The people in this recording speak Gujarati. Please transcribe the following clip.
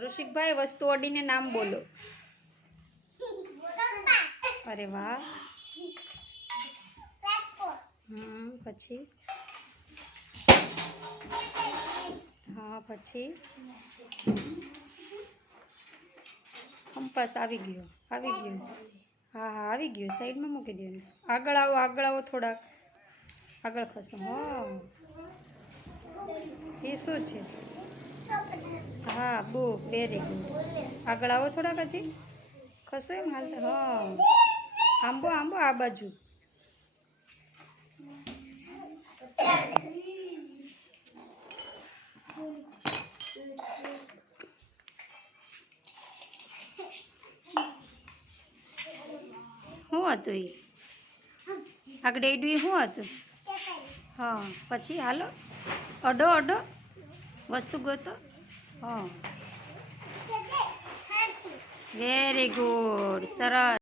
ઋષિકભાઈ વસ્તુ ઓડીને નામ બોલો. અરે વાહ. પછી હા પછી કંપાસ આવી ગયો. હા આવી ગયો. સાઈડમાં મૂકી દો. આગળ આવો થોડાક આગળ ખસો. હા એ શું છે? હા બુક. Very good. આગળ આવો થોડાક. હજી ખસો એમ હાલતા. હા આંબો આ બાજુ. શું હતું એ? આગળ એડું શું હતું? હા પછી હાલો અડો વસ્તુ ગોતો. હા વેરી ગુડ. સરસ.